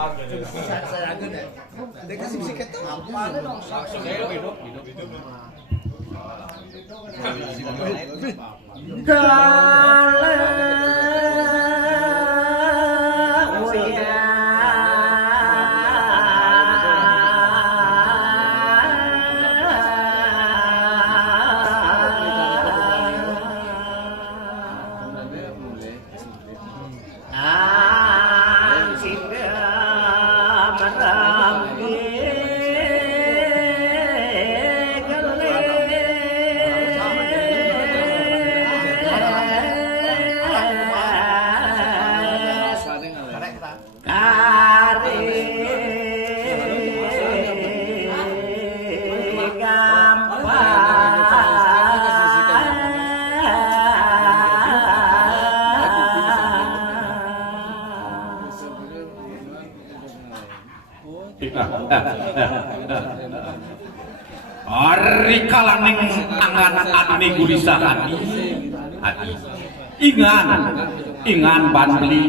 Saya ragu deh. Dia kasih sikat tuh. Apa dong? Langsung hidup. Ari kalaning angan adine gulisa hati. Ingan ban beli.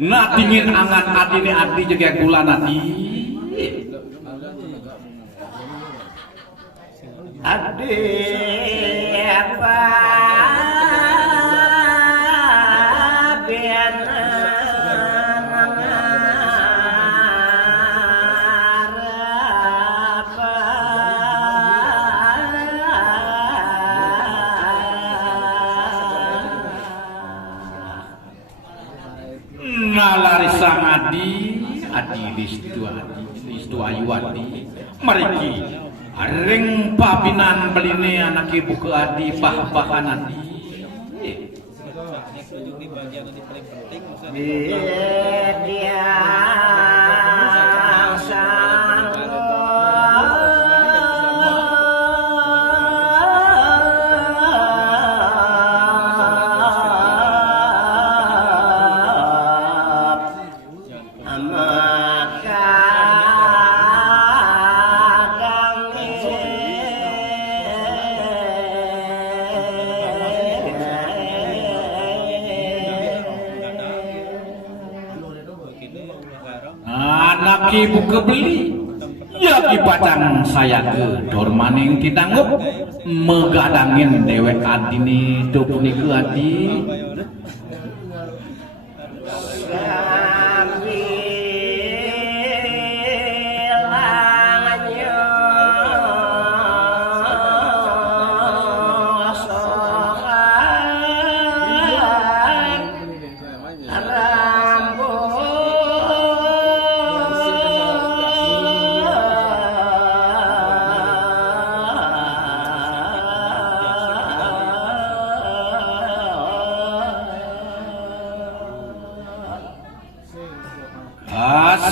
Natingin angan adine adi jeung kula nati. Ade apa sang adi listu ayu adi mariki ring pabinan beline anak ibu ke adi bah-bahan adi dia ibu kebeli ya dipacang saya ke dormaning ditanggup megadangin dewek adini dopuni ke adi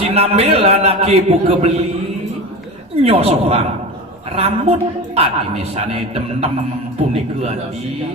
sinambil anak ibu kebeli nyosokan rambut adine sane tem-tem puniku adi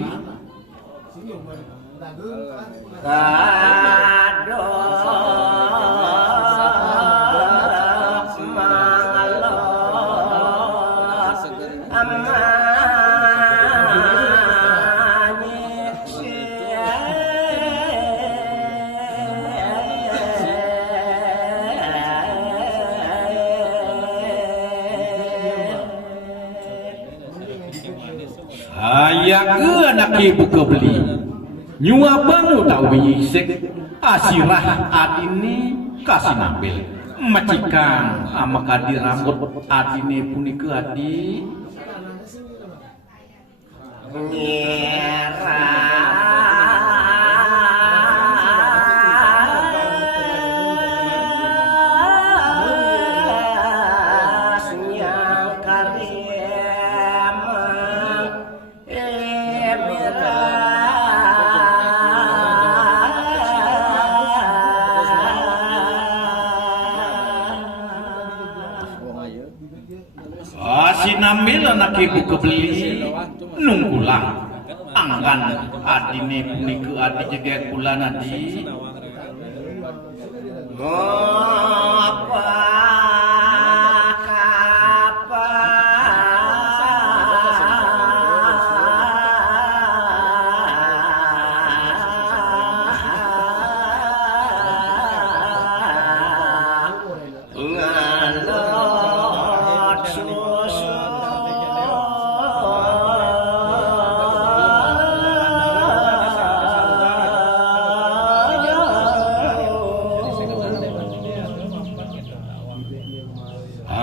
kado anak ibu kebeli nyua bangu tawi isik asirah adini kasih nampil macikan ama kadi rambut adini puniku adi sinambil anak ibu kebeli nunggulang anggan adine puniku adi juga kulan adi ngapa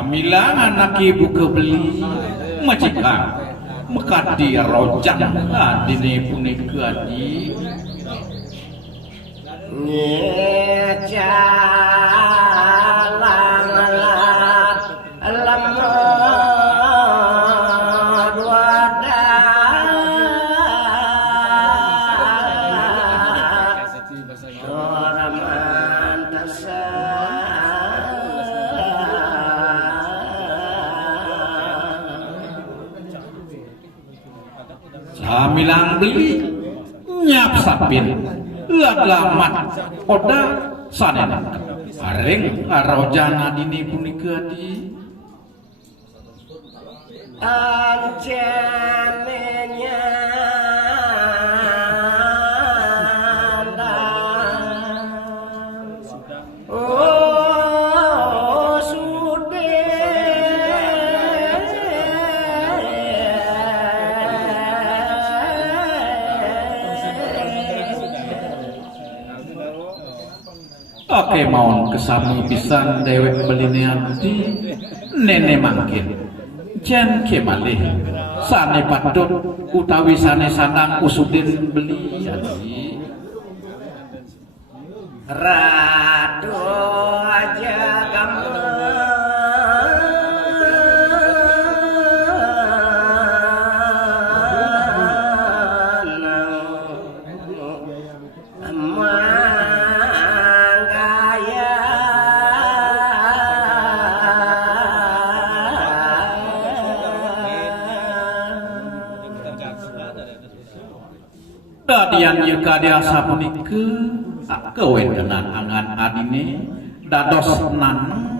Samilang anak ibu kebeli majikan mekadi rojang adine punika adi jalan lemah wadah orang Samilang beli nyap sapin laglamat oda sanena areng arojana dini punika di ancenenya oh Oke maun kesami pisan dewek beline abdi nene mangkin jen kemalih sane patut utawi sane sanang usudin beli adi ratu aja dadian ye kadiasa punike kewentenan angan adine dados naneng